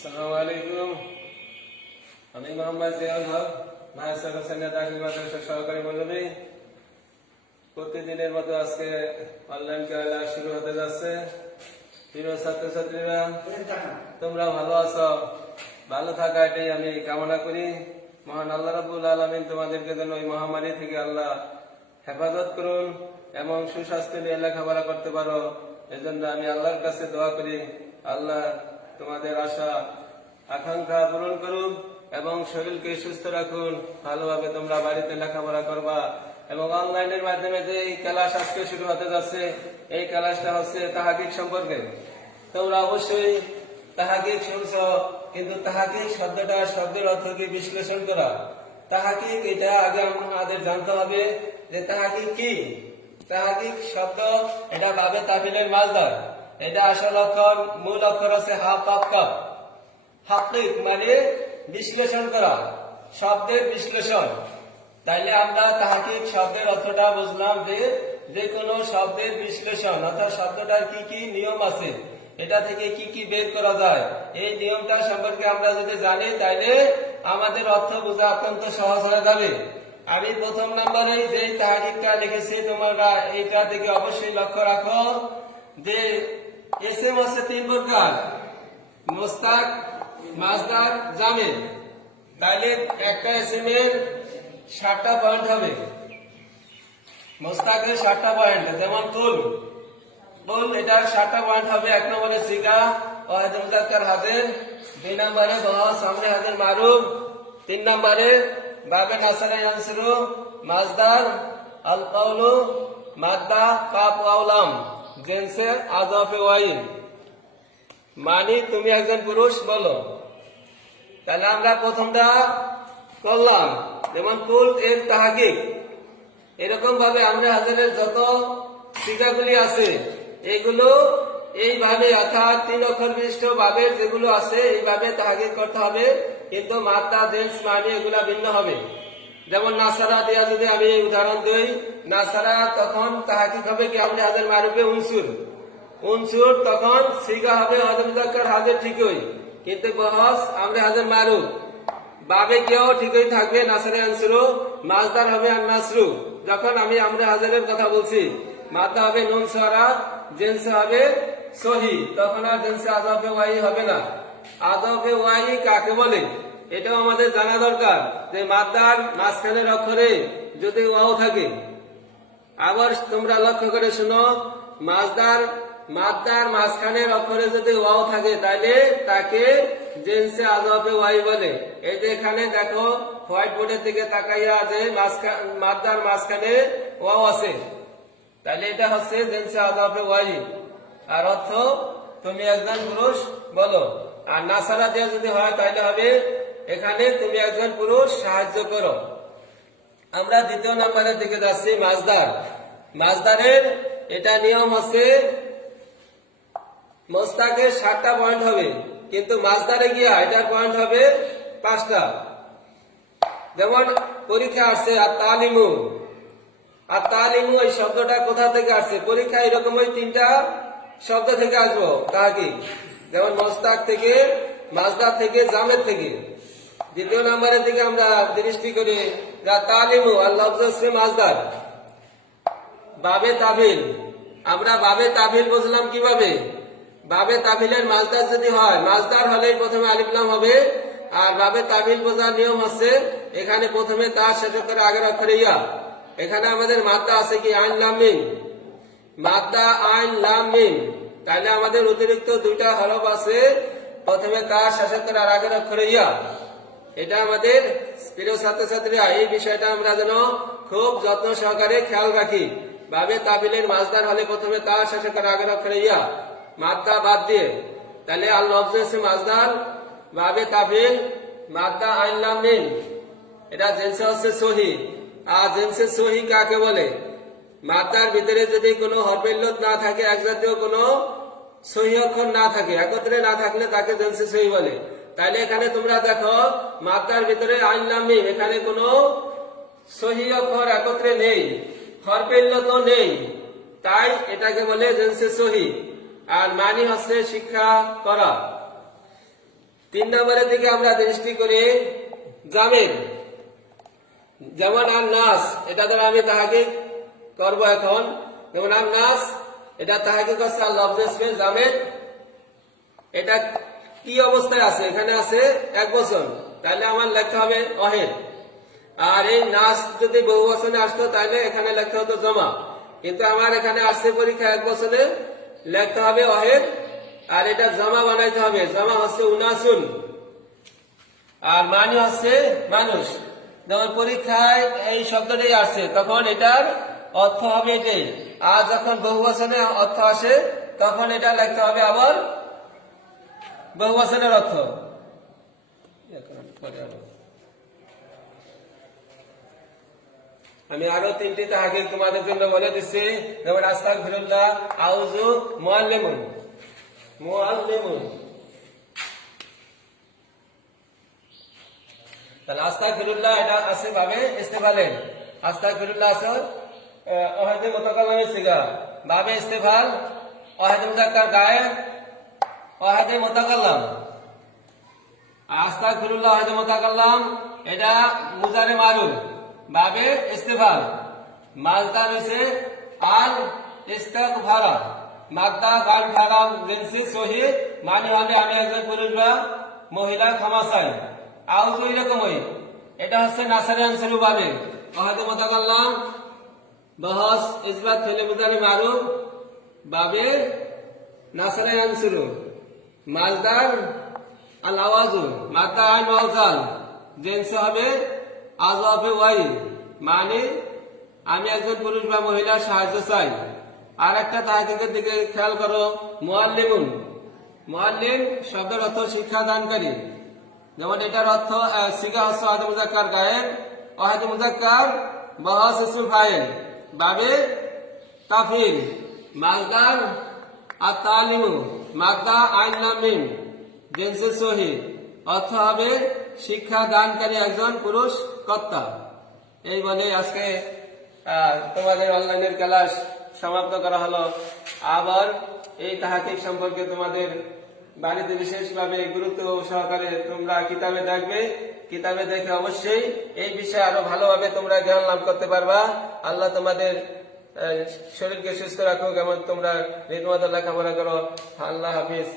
আসসালামু আলাইকুম। আমি মোহাম্মদ জিয়াউল হক, মাদ্রাসা হোসেনিয়া দাখিল মাদ্রাসার সহকারী মৌলভী। প্রতিদিনের মতো আজকে অনলাইন ক্লাস শুরু হতে যাচ্ছে। প্রিয় ছাত্রছাত্রীরা, তোমরা ভালো আছো, ভালো থাকা এটাই আমি কামনা করি। মহান আল্লাহ রাব্বুল আলামিন তোমাদেরকে যেন ওই মহামারী থেকে আল্লাহ হেফাজত করুন এবং সুস্বাস্থ্য নিয়ে লেখাপড়া করতে পারো, এজন্য আমি আল্লাহর কাছে দোয়া করি। আল্লাহ তোমাদের আশা আকাঙ্ক্ষা পূরণ করুন এবং শরীরকে সুস্থ রাখুন। ভালোভাবে তোমরা বাড়িতে লেখাপড়া করবা এবং অনলাইনের মাধ্যমে যে এই ক্লাস আজকে শুরু হতে যাচ্ছে, এই ক্লাসটা হচ্ছে তাহাকিক সম্পর্কে। তোমরা অবশ্যই তাহাকিক শুনছ, কিন্তু তাহাকিক শব্দের অর্থ কি বিশ্লেষণ করা। তাহাকিক এটা আগে আমাদের জানতে হবে যে তাহাকিক কি। তাহাকিক শব্দ এটা বাবে তাবিলের মাজদার। এটা আসল অক্ষর, মূল অক্ষর আছে হা কাফ কাফ। হাকিক মানে বিশ্লেষণ করা, শব্দের বিশ্লেষণ। তাইলে আমরা তাহাকিক শব্দের অর্থটা বুঝলাম যে কোনো শব্দের বিশ্লেষণ, অর্থাৎ শব্দটার কি কি নিয়ম আছে, এটা থেকে কি কি বের করা যায়, এই নিয়মটা সম্পর্কে আমরা যদি জানি তাইলে আমাদের অর্থ বোঝা অত্যন্ত সহজ হয়ে যাবে। আমি প্রথম নম্বরে যে তাহাকিকটা লিখেছি, তোমরা এইটা থেকে অবশ্যই লক্ষ্য রাখো যে এসএম হচ্ছে তিন প্রকার: মুস্তাক, মাজদার, জামিল। তাইলে একটা এসএম এর 7টা পয়েন্ট হবে, মুস্তাকের 7টা পয়েন্ট। যেমন কুল এটার 7টা পয়েন্ট হবে। 1 নম্বরে সিগা ওয়াহিদ মুজাক্কার হাজির, 2 নম্বরে বহাস সামনে হাজির মারুফ, 3 নম্বরে বাবে নাসারা ইয়ানসুরু, মাজদার আল কাউলু, মাদ্দা কাফ ওয়াও লাম, জিনসে আযাফে ওয়াইন। মানে তুমি একজন পুরুষ বলো। তাহলে আমরা প্রথমটা করলাম, যেমন কুল এর তাহাকিক। এরকম ভাবে আমরা হাজারের যত সিগাগুলি আছে এগুলো এইভাবে, অর্থাৎ 3 অক্ষর বিশিষ্ট ভাবের যেগুলো আছে এইভাবে তাহাকিক করতে হবে, কিন্তু মাত্রা জেন্স মানে এগুলা ভিন্ন হবে। যেমন নাসারা দিয়া যদি আমি উদাহরণ দিই, নাসারা তখন তাহাকিক হবে কি আমরা হাজার মারুফে উনসুর, তখন সিগা হবে হযরত হাজির ঠিকই, কিন্তু বহস আমরা হাজার মারুফ। বাবে কেউ ঠিকই থাকবে নাসারে আনসুরু, মাজদার হবে আন নাসরু। যখন আমি আমরা হাজারের কথা বলছি, মাদ্দা হবে নুন সরা, জিনসে হবে সহি, তখন আর জিনসে আযাফে ওয়াই হবে না। আযাফে ওয়াই কাকে বলে এটাও আমাদের জানা দরকার, যে মাদ্দার মাঝখানের অক্ষরে যদি ওয়াও থাকে। আবার তোমরা লক্ষ্য করে শুনো, মাদ্দার মাঝখানের অক্ষরে যদি ওয়াও থাকে তাহলে তাকে জিনসে আযাফে ওয়াই বলে। এই যে এখানে দেখো হোয়াইট বোর্ডের দিকে তাকাইয়া যে মাদ্দার মাঝখানে ওয়াও আছে, তাহলে এটা হচ্ছে জিনসে আযাফে ওয়াই। আর অর্থ তুমি একজন পুরুষ বলো। আর নাসারা দিয়ে যদি হয় তাহলে হবে এখানে তুমি একজন পুরুষ সাহায্য করো। আমরা দ্বিতীয় নম্বরের দিকে যাচ্ছি, মাজদার। মাজদারের এটা নিয়ম হচ্ছে মুস্তাকের 7টা পয়েন্ট হবে, কিন্তু মাজদারে গিয়া এটার পয়েন্ট হবে 5টা। যেমন পরীক্ষা আসছে আর তালিমু, এই শব্দটা কোথা থেকে আসছে? পরীক্ষা এরকম ওই 3টা শব্দ থেকে আসবো তাহাকিক, যেমন মুস্তাক থেকে, মাজদার থেকে, জামেদ থেকে। দ্বিতীয় নম্বরের দিকে আমরা দৃষ্টি করি, তালিমু আর লফজ হচ্ছে মাজদার। বাবে তাবিল, আমরা বাবে তাবিল বুঝলাম কিভাবে? বাবে তাবিলের মাজদার যদি হয়, মাজদার হলেই প্রথমে আলিফ লাম হবে। আর বাবে তাবিল বোঝার নিয়ম হচ্ছে এখানে প্রথমে তার শেষ করে আগের অক্ষরে ইয়া। এখানে আমাদের মাদ্দা আছে কি আইন লাম মিম, মাদ্দা আইন লাম মিম। তাহলে আমাদের অতিরিক্ত 2টা হরফ আছে, প্রথমে তার শেষ করে আর আগের অক্ষরে ইয়া। এটা আমাদের প্রিয় ছাত্রছাত্রীরা, এই বিষয়টা আমরা যেন খুব যত্ন সহকারে খেয়াল রাখি। বাবে তাবিলের মাজদার হলে প্রথমে তার শেষ করে আগের অক্ষরে ইয়া, মাদ্দা বাদ দিয়ে। তাহলে আল লফজ হচ্ছে মাজদার, বাবে তাবিল, মাদ্দা আইন লাম মিম। এটা জিনসে হচ্ছে সহি। আর জিনসে সহি কাকে বলে? মাদ্দার ভিতরে যদি কোনো হরফে ইল্লত না থাকে, একজাতীয় কোনো সহি অক্ষর না থাকে, একত্রে না থাকলে তাকে জিনসে সহি বলে। তাহলে এখানে তোমরা দেখো মাদ্দার ভিতরে আইন লাম মিম, এখানে কোনো সহি অক্ষর একত্রে নেই, হরফে ইল্লত নেই, তাই এটাকে বলে জিনসে সহি। আর মানি হচ্ছে শিক্ষা করা। 3 নম্বরের দিকে আমরা দৃষ্টি করি জামির, যেমন আর নাস, এটা দ্বারা আমি তাহাকিক করবো এখন। যেমন আর নাস, এটা তাহাকিক হচ্ছে আর লফজ ইসমে জামির। এটা কি অবস্থায় আছে? এখানে আছে এক বচন, তাহলে আমার লেখা হবে ওয়াহিদ। আর এই নাস যদি বহু বচনে আসতো তাহলে এখানে লেখা হতো জমা, কিন্তু আমার এখানে আসছে পরীক্ষা এক বচনে, লেখা হবে ওয়াহিদ। আর এটা জমা বানাইতে হবে, জমা হচ্ছে উনাসুন, আর মানি হচ্ছে মানুষ। যখন পরীক্ষায় এই শব্দটাই আসছে তখন এটার অর্থ হবে এটাই। আর যখন বহু বচনে অর্থ আসে তখন এটা লেখা হবে আবার বহু বচনের অর্থ। আমি আরো 3টি তাহাকিক তোমাদের জন্য বলে দিচ্ছি, যেমন আস্তাগফিরুল্লাহ, আউযু, মুআল্লিমুন। মুআল্লিমুন, তাহলে আস্তাগফিরুল্লাহ এটা আছে ভাবে ইস্তেফালেন। আস্তাগফিরুল্লাহ আছে ওয়াহিদে মুতাকাল্লিমের সিগা, ভাবে ইস্তেফাল, ওয়াহিদে মুযাক্কার গায়েব, ওয়াহিদে মুতাকাল্লাম। আস্তাগফিরুল্লাহ ওয়াহিদে মুতাকাল্লাম, এটা মুজারে মারুফ, ভাবে ইস্তেফাল। মাজদার হইছে আল ইস্তিগফারা, মাদ্দা গান ফারাম জিনসি সহি, মানে হলে আমি একজন পুরুষ বা মহিলা ক্ষমা চাই। আউযু এরকমই, এটা হচ্ছে নাসারে আনসারু ভাবে ওয়াহিদে মুতাকাল্লাম, বহস ইসবাত ফেলে মুজারে মারুফ, ভাবে নাসারে আনসারু। মাজদার আল আওয়াজু, মাদ্দা আইন ওয়াজাল, জিনস হবে আযফে ওয়াই, মানে আমি একজন পুরুষ বা মহিলা সাহায্য চাই। আর একটা তাহাকিকের দিকে খেয়াল করো, মুআল্লিমুন। মুআল্লিম শব্দের অর্থ শিক্ষা দানকারী, যেমন এটার অর্থ সিগা হচ্ছে ওয়াহিদে মুযাক্কার গায়েব, ওয়াহিদে মুযাক্কার, বহস ইসমুল ফাইল, বাবে তাফিল। মাজদার আত-তালিমু, মাদ্দা আইন লাম মিম, জিনসে সহি, অর্থ হবে শিক্ষা দানকারী একজন পুরুষ কর্তা। এই বলে আজকে তোমাদের অনলাইনের ক্লাস সমাপ্ত করা হলো। আবার এই তাহাকিক সম্পর্কে তোমাদের বাড়িতে বিশেষভাবে গুরুত্ব সহকারে তোমরা কিতাবে দেখবে। কিতাবে দেখে অবশ্যই এই বিষয়ে আরো ভালোভাবে তোমরা জ্ঞান লাভ করতে পারবা। আল্লাহ তোমাদের শরীরকে সুস্থ রাখুক এবং তোমরা রীতিমতো লেখাপড়া করো। আল্লাহ হাফিজ।